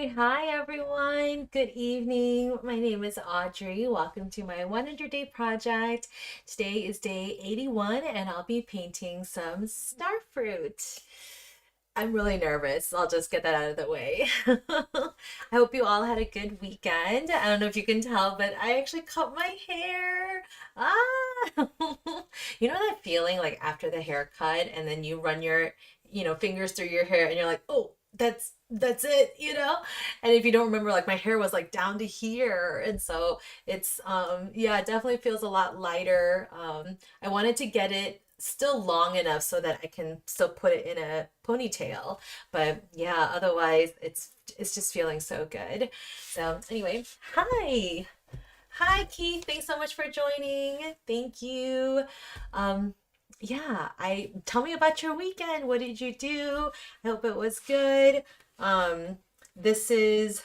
right. Hi, everyone. Good evening. My name is Audrey. Welcome to my 100-day project. Today is day 81, and I'll be painting some starfruit. I'm really nervous. I'll just get that out of the way. I hope you all had a good weekend. I don't know if you can tell, but I actually cut my hair. Ah! You know that feeling like after the haircut and then you run your, fingers through your hair and you're like, "Oh, that's it," you know? And if you don't remember, like my hair was like down to here. And so it's yeah, it definitely feels a lot lighter. I wanted to get it still long enough so that I can still put it in a ponytail. But yeah, otherwise it's just feeling so good. So anyway, hi. Hi Keith, thanks so much for joining. Thank you. Um yeah, I tell me about your weekend. What did you do? I hope it was good. Um this is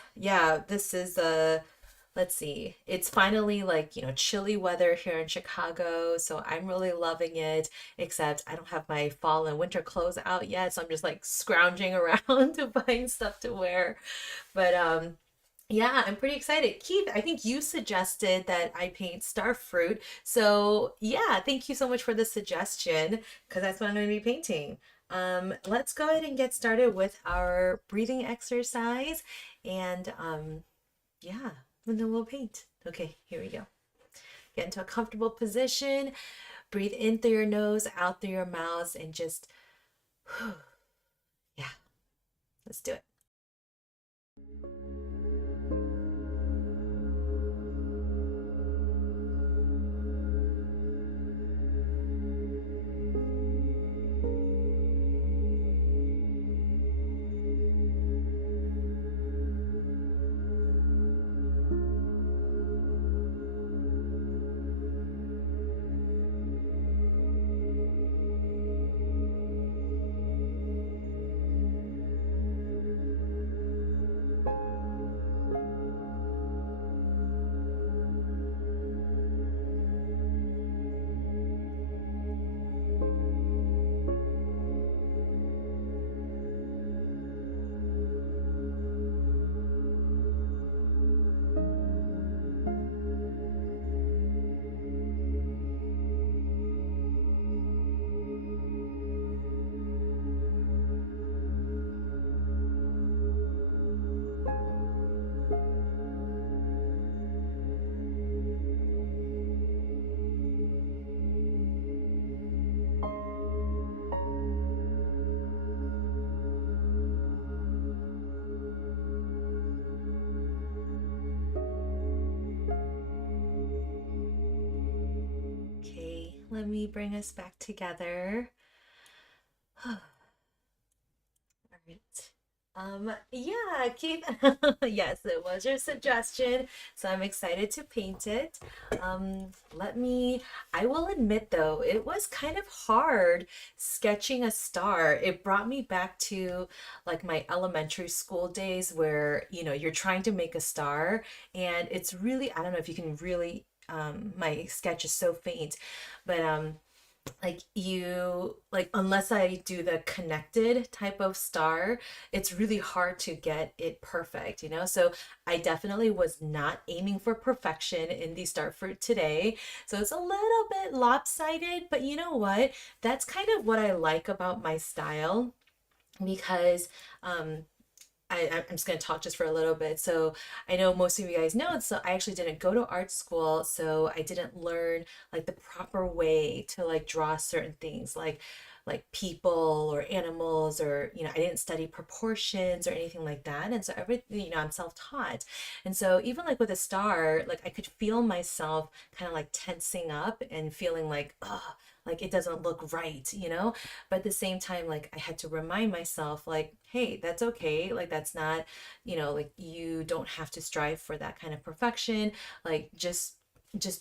let's see. It's finally like, chilly weather here in Chicago, so I'm really loving it, except I don't have my fall and winter clothes out yet, so I'm just like scrounging around to find stuff to wear. But yeah, I'm pretty excited. Keith, I think you suggested that I paint starfruit. So, yeah, thank you so much for the suggestion because that's what I'm going to be painting. Let's go ahead and get started with our breathing exercise and yeah, and then we'll paint. Okay, here we go. Get into a comfortable position. Breathe in through your nose, out through your mouth, and just, yeah, let's do it. Okay, let me bring us back together. All right. Yeah, Keith. Yes, it was your suggestion, so I'm excited to paint it. I will admit though, it was kind of hard sketching a star. It brought me back to like my elementary school days where, you're trying to make a star and it's really, I don't know if you can really, my sketch is so faint, but like unless I do the connected type of star, it's really hard to get it perfect, so I definitely was not aiming for perfection in the star fruit today, so it's a little bit lopsided, but you know what, that's kind of what I like about my style because I'm just going to talk just for a little bit. So I know most of you guys know, so I actually didn't go to art school, so I didn't learn like the proper way to like draw certain things like people or animals, or I didn't study proportions or anything like that. And so everything, I'm self-taught. And so even like with a star, like I could feel myself kind of like tensing up and feeling like, oh, like it doesn't look right, but at the same time, like I had to remind myself, like, hey, that's okay. Like that's not, like you don't have to strive for that kind of perfection. Like just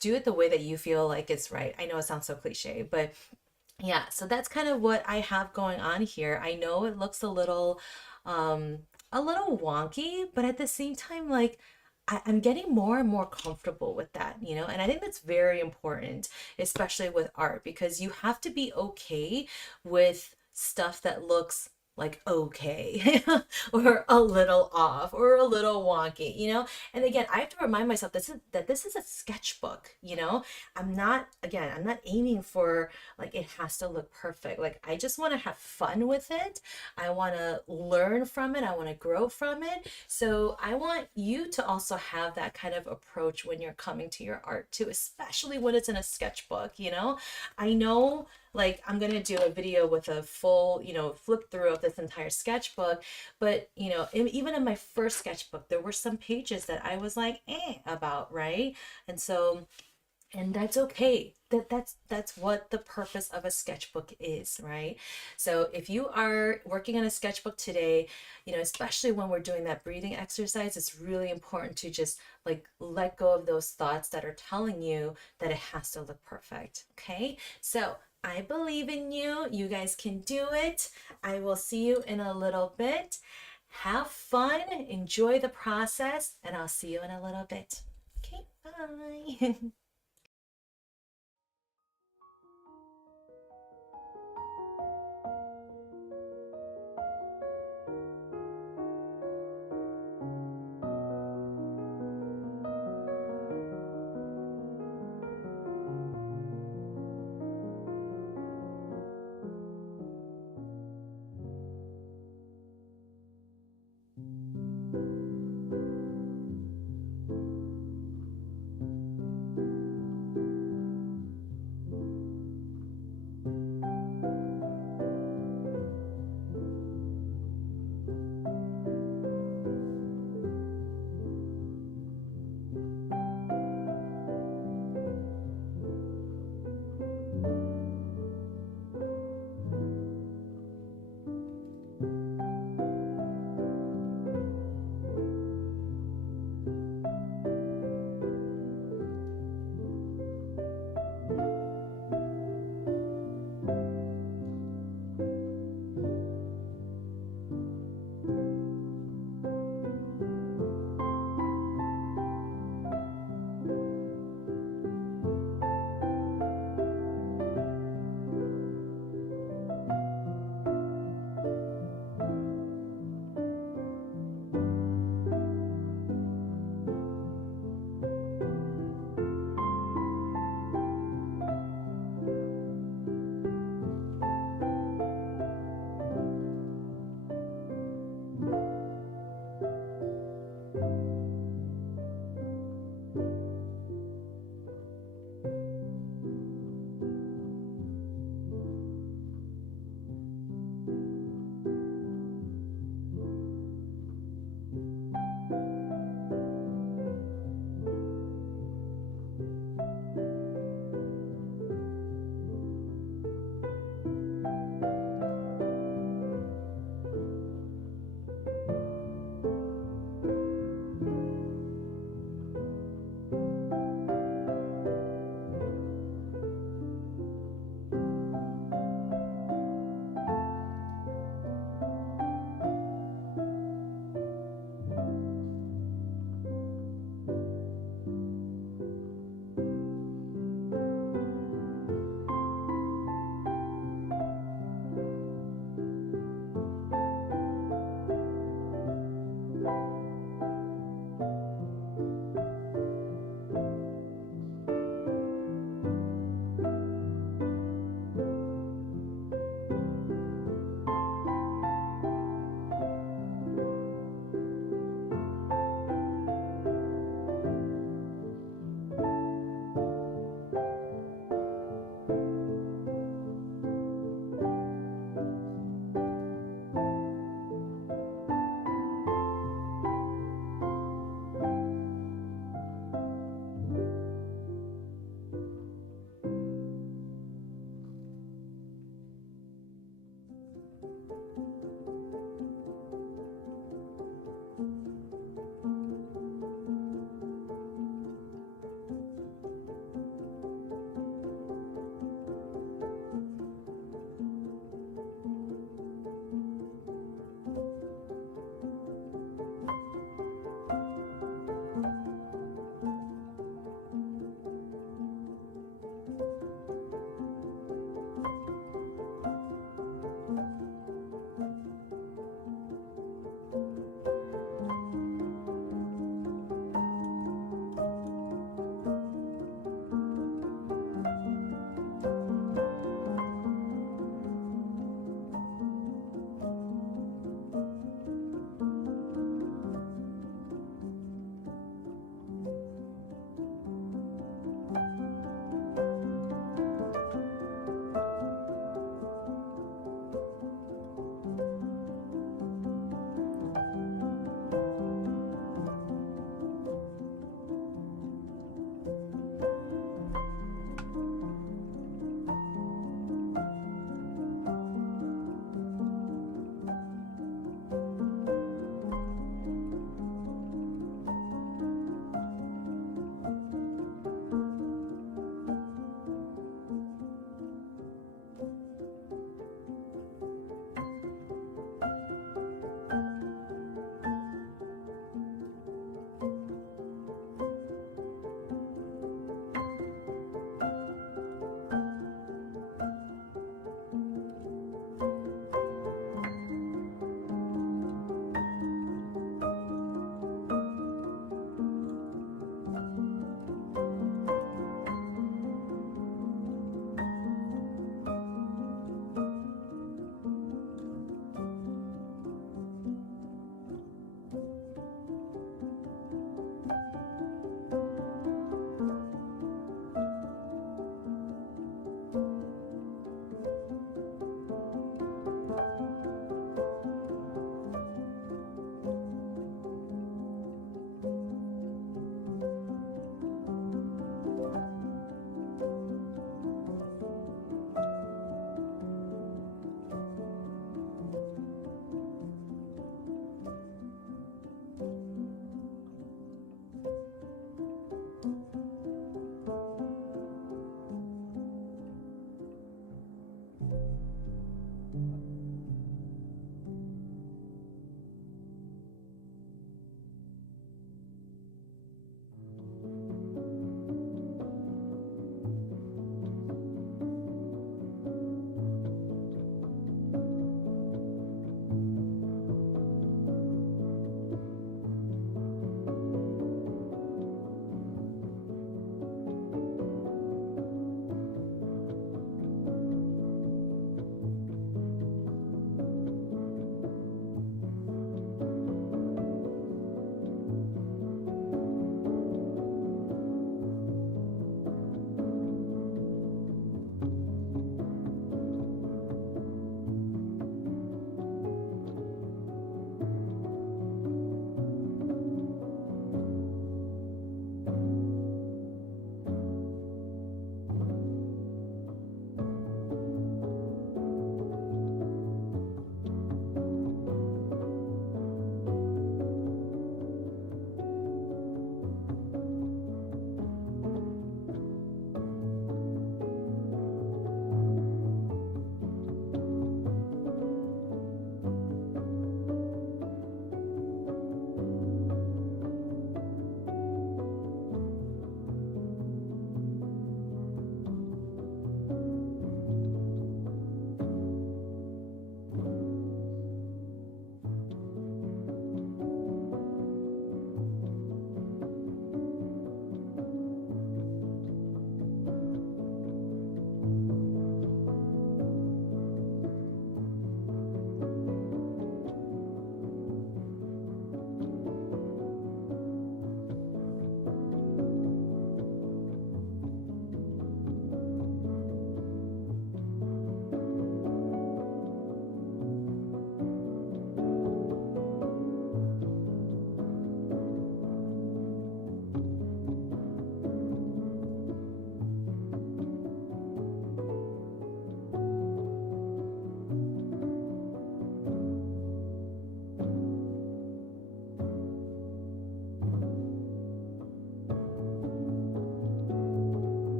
do it the way that you feel like it's right. I know it sounds so cliche, but yeah, so that's kind of what I have going on here. I know it looks um a little wonky, but at the same time, like I'm getting more and more comfortable with that, and I think that's very important, especially with art, because you have to be okay with stuff that looks like okay or a little off or a little wonky, you know. And again, I have to remind myself that this is a sketchbook, you know. I'm not aiming for like it has to look perfect. Like I just want to have fun with it. I want to learn from it. I want to grow from it. So I want you to also have that kind of approach when you're coming to your art too, especially when it's in a sketchbook, you know. I know, like I'm gonna do a video with a full, you know, flip through of this entire sketchbook, but you know, even in my first sketchbook, there were some pages that I was like, about, right? And so, and that's okay. That's what the purpose of a sketchbook is, right? So if you are working on a sketchbook today, you know, especially when we're doing that breathing exercise, it's really important to just like let go of those thoughts that are telling you that it has to look perfect. Okay, so I believe in you. You guys can do it. I will see you in a little bit. Have fun, enjoy the process, and I'll see you in a little bit. Okay, bye.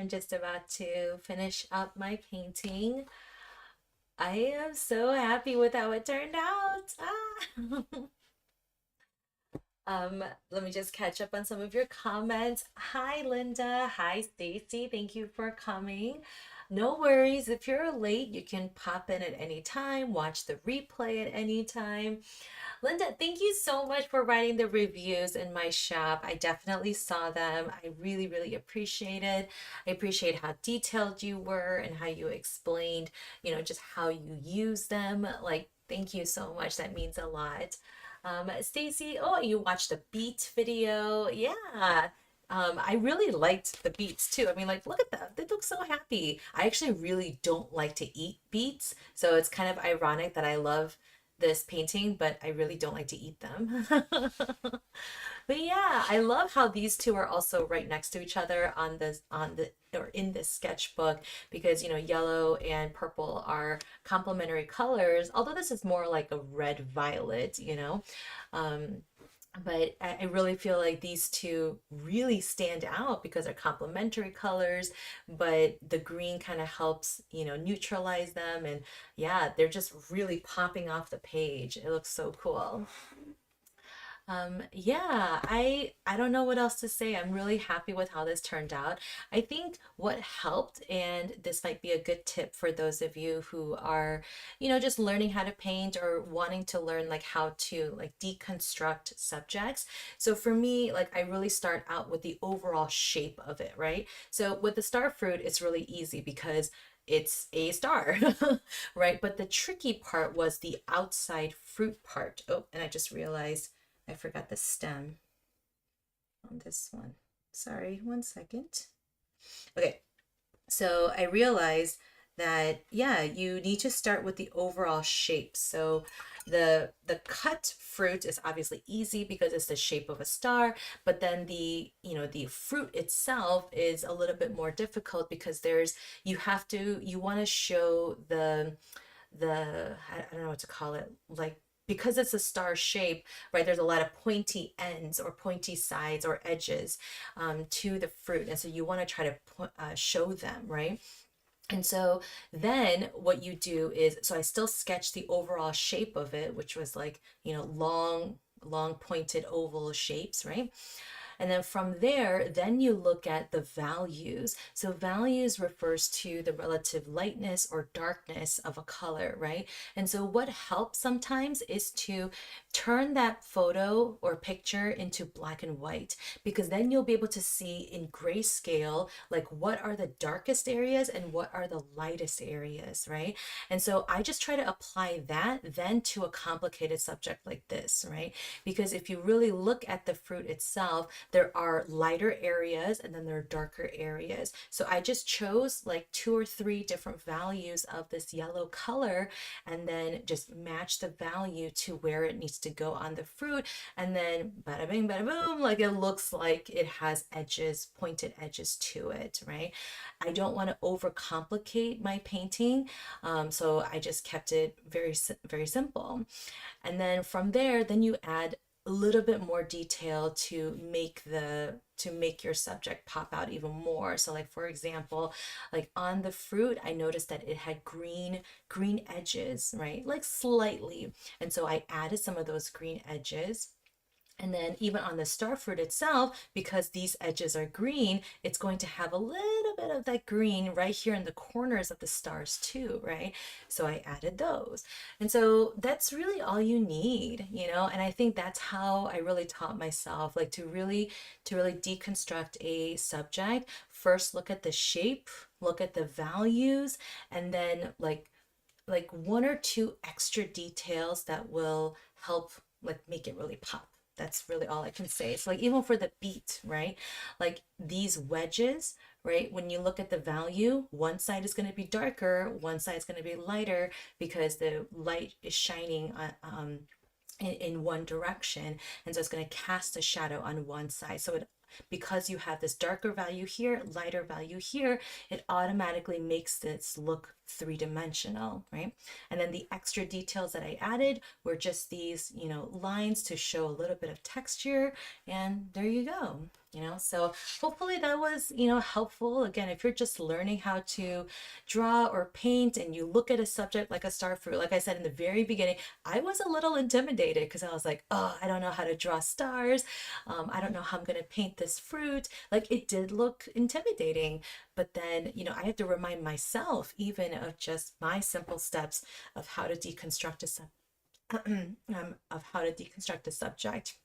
I'm just about to finish up my painting. I am so happy with how it turned out. Let me just catch up on some of your comments. Hi, Linda. Hi, Stacy. Thank you for coming. No worries. If you're late, you can pop in at any time, watch the replay at any time. Linda, thank you so much for writing the reviews in my shop. I definitely saw them. I really, really appreciate it. I appreciate how detailed you were and how you explained, just how you use them. Like, thank you so much. That means a lot. Stacy, oh, you watched a beet video. Yeah. I really liked the beets too. I mean, like, look at them. They look so happy. I actually really don't like to eat beets, so it's kind of ironic that I love this painting, but I really don't like to eat them. But yeah, I love how these two are also right next to each other on the or in this sketchbook because yellow and purple are complementary colors, although this is more like a red violet. Um, but I really feel like these two really stand out because they're complementary colors, but the green kind of helps, neutralize them. And yeah, they're just really popping off the page. It looks so cool. Yeah, I don't know what else to say. I'm really happy with how this turned out. I think what helped, and this might be a good tip for those of you who are, just learning how to paint or wanting to learn like how to like deconstruct subjects. So for me, like I really start out with the overall shape of it, right? So with the star fruit, it's really easy because it's a star, right? But the tricky part was the outside fruit part. Oh, and I just realized I forgot the stem on this one. Sorry, one second. Okay, so I realized that yeah, you need to start with the overall shape. So the cut fruit is obviously easy because it's the shape of a star, but then the fruit itself is a little bit more difficult because you want to show the I don't know what to call it, like because it's a star shape, right? There's a lot of pointy ends or pointy sides or edges to the fruit, and so you want to try to show them, right? And so then what you do is, so I still sketch the overall shape of it, which was like, long pointed oval shapes, right? And then from there, then you look at the values. So values refers to the relative lightness or darkness of a color, right? And so what helps sometimes is to turn that photo or picture into black and white, because then you'll be able to see in grayscale, like what are the darkest areas and what are the lightest areas, right? And so I just try to apply that then to a complicated subject like this, right? Because if you really look at the fruit itself, there are lighter areas and then there are darker areas. So I just chose like 2 or 3 different values of this yellow color and then just match the value to where it needs to go on the fruit. And then bada bing, bada boom, like it looks like it has edges, pointed edges to it, right? I don't want to overcomplicate my painting. So I just kept it very, very simple. And then from there, then you add a little bit more detail to make your subject pop out even more. So like for example, like on the fruit, I noticed that it had green edges, right? Like slightly. And so I added some of those green edges. And then even on the star fruit itself, because these edges are green, it's going to have a little bit of that green right here in the corners of the stars too, right? So I added those. And so that's really all you need. And I think that's how I really taught myself, like to really deconstruct a subject. First, look at the shape, look at the values, and then like 1 or 2 extra details that will help like make it really pop. That's really all I can say. So like even for the beat, right? Like these wedges, right? When you look at the value, one side is going to be darker, one side is going to be lighter because the light is shining in one direction, and so it's going to cast a shadow on one side. So because you have this darker value here, lighter value here, it automatically makes this look three-dimensional, right? And then the extra details that I added were just these, lines to show a little bit of texture, and there you go. So hopefully that was, helpful. Again, if you're just learning how to draw or paint and you look at a subject like a starfruit, like I said in the very beginning, I was a little intimidated because I was like, oh, I don't know how to draw stars. I don't know how I'm going to paint this fruit. Like, it did look intimidating, but then, I have to remind myself even of just my simple steps of how to deconstruct of how to deconstruct a subject.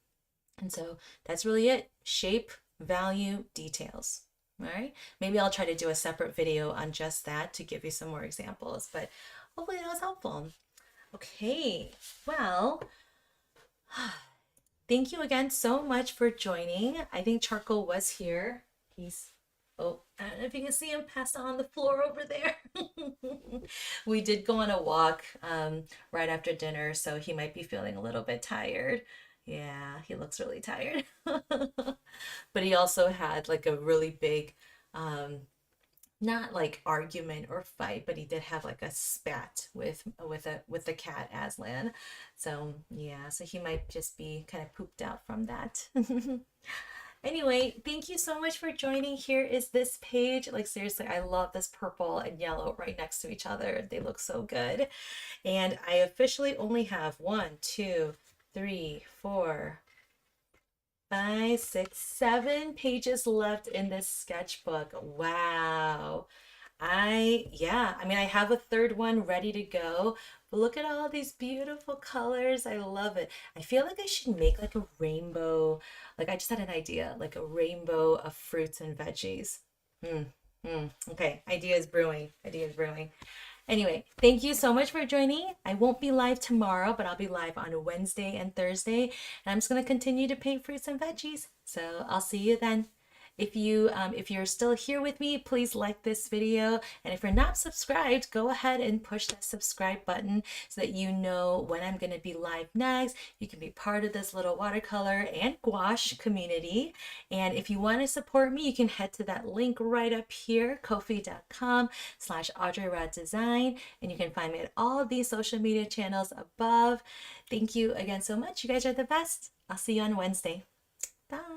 And so that's really it. Shape, value, details. All right. Maybe I'll try to do a separate video on just that to give you some more examples, but hopefully that was helpful. Okay. Well, thank you again so much for joining. I think Charcoal was here. Oh, I don't know if you can see him passed on the floor over there. We did go on a walk right after dinner, so he might be feeling a little bit tired. Yeah, he looks really tired. But he also had like a really big, not like argument or fight, but he did have like a spat with the cat Aslan. So yeah, so he might just be kind of pooped out from that. Anyway, thank you so much for joining. Here is this page. Like, seriously, I love this purple and yellow right next to each other. They look so good. And I officially only have 1, 2, 3, 4, 5, 6, 7 pages left in this sketchbook. Wow. I mean, I have a third one ready to go, but look at all these beautiful colors. I love it. I feel like I should make like a rainbow. Like, I just had an idea, like a rainbow of fruits and veggies. Okay, ideas brewing, ideas brewing. Anyway, thank you so much for joining. I won't be live tomorrow, but I'll be live on Wednesday and Thursday, and I'm just going to continue to paint fruits and veggies. So I'll see you then. If you're still here with me, please like this video. And if you're not subscribed, go ahead and push that subscribe button so that you know when I'm going to be live next. You can be part of this little watercolor and gouache community. And if you want to support me, you can head to that link right up here, ko-fi.com/AudreyRodDesign. And you can find me at all of these social media channels above. Thank you again so much. You guys are the best. I'll see you on Wednesday. Bye.